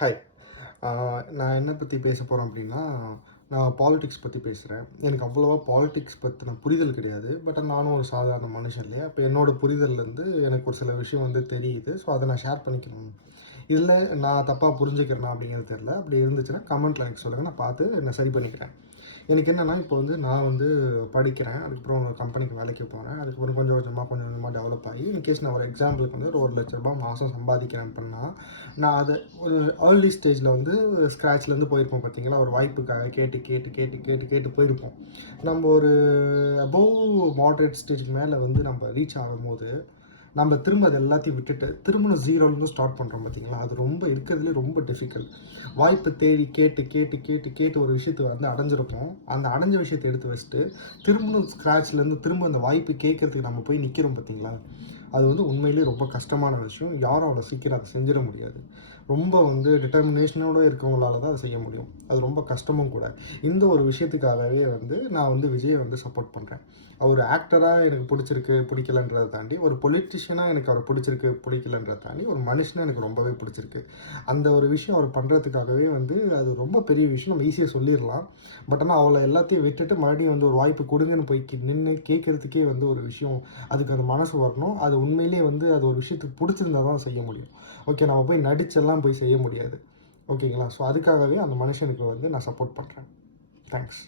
Hi. நான் என்ன பற்றி பேச போகிறேன் அப்படின்னா, நான் பாலிடிக்ஸ் பற்றி பேசுகிறேன். எனக்கு அவ்வளோவா பாலிடிக்ஸ் பற்றின புரிதல் கிடையாது. பட் நானும் ஒரு சாதாரண மனுஷன் இல்லையா? இப்போ என்னோட புரிதல்லேருந்து எனக்கு ஒரு சில விஷயம் வந்து தெரியுது. ஸோ அதை நான் ஷேர் பண்ணிக்கணும். இதில் நான் தப்பாக புரிஞ்சுக்கிறேனா அப்படிங்கிறது தெரியல. அப்படி இருந்துச்சுன்னா கமெண்ட்டில் எனக்கு சொல்லுங்கள். நான் பார்த்து என்ன சரி பண்ணிக்கிறேன். எனக்கு என்னென்னா, இப்போ வந்து நான் வந்து படிக்கிறேன். அதுக்கப்புறம் ஒரு கம்பெனிக்கு வேலைக்கு போகிறேன். அதுக்கப்புறம் கொஞ்சம் கொஞ்சமாக டெவலப் ஆகி இன்கேஸ் நான் ஒரு எக்ஸாம்பிளுக்கு வந்து ஒரு ₹1,00,000 மாதம் சம்பாதிக்கிறேன் அப்படின்னா, நான் அதை ஒரு ஏர்லி ஸ்டேஜில் வந்து ஸ்க்ராட்ச்லேருந்து போயிருப்போம் பார்த்தீங்களா? ஒரு வாய்ப்புக்காக கேட்டு போயிருப்போம். நம்ம ஒரு அபோவ் மாடரேட் ஸ்டேஜுக்கு மேலே வந்து நம்ம ரீச் ஆகும்போது, நம்ம திரும்ப அது எல்லாத்தையும் விட்டுட்டு திரும்பவும் ஜீரோலேருந்து ஸ்டார்ட் பண்ணுறோம் பார்த்தீங்களா? அது ரொம்ப இருக்கிறதுலே ரொம்ப டிஃபிகல்ட். வாய்ப்பு தேடி கேட்டு ஒரு விஷயத்தை வந்து அடைஞ்சிருப்போம். அந்த அடைஞ்ச விஷயத்தை எடுத்து வச்சுட்டு திரும்பவும் ஸ்க்ராட்ச்லேருந்து திரும்ப அந்த வாய்ப்பு கேட்கறதுக்கு நம்ம போய் நிற்கிறோம் பார்த்தீங்களா? அது வந்து உண்மையிலேயே ரொம்ப கஷ்டமான விஷயம். யாரும் அவ்வளோ சீக்கிரம் அதை செஞ்சிட முடியாது. ரொம்ப வந்து டிட்டர்மினேஷனோடு இருக்கவங்களால தான் அதை செய்ய முடியும். அது ரொம்ப கஷ்டமும் கூட. இந்த ஒரு விஷயத்துக்காகவே வந்து நான் வந்து விஜயை வந்து சப்போர்ட் பண்ணுறேன். அவர் ஆக்டராக எனக்கு பிடிச்சிருக்கு, பிடிக்கலன்றதை தாண்டி, ஒரு பொலிட்டிஷியனாக எனக்கு அவரை பிடிச்சிருக்கு, பிடிக்கலன்றதை தாண்டி, ஒரு மனுஷனாக எனக்கு ரொம்பவே பிடிச்சிருக்கு. அந்த ஒரு விஷயம் அவர் பண்ணுறதுக்காகவே வந்து அது ரொம்ப பெரிய விஷயம். நம்ம ஈஸியாக சொல்லிடலாம். பட் ஆனால் அவளை எல்லாத்தையும் விட்டுட்டு மறுபடியும் வந்து ஒரு வாய்ப்பு கொடுங்கன்னு போய் நின்று கேட்குறதுக்கே வந்து ஒரு விஷயம், அதுக்கு அந்த மனசு வரணும். அது உண்மையிலேயே வந்து அது ஒரு விஷயத்துக்கு பிடிச்சிருந்தா தான் செய்ய முடியும். ஓகே, நம்ம போய் நடிச்செல்லாம் போய் செய்ய முடியாது. ஓகேங்களா? ஸோ அதுக்காகவே அந்த மனுஷனுக்கு வந்து நான் சப்போர்ட் பண்ணுறேன். தேங்க்ஸ்.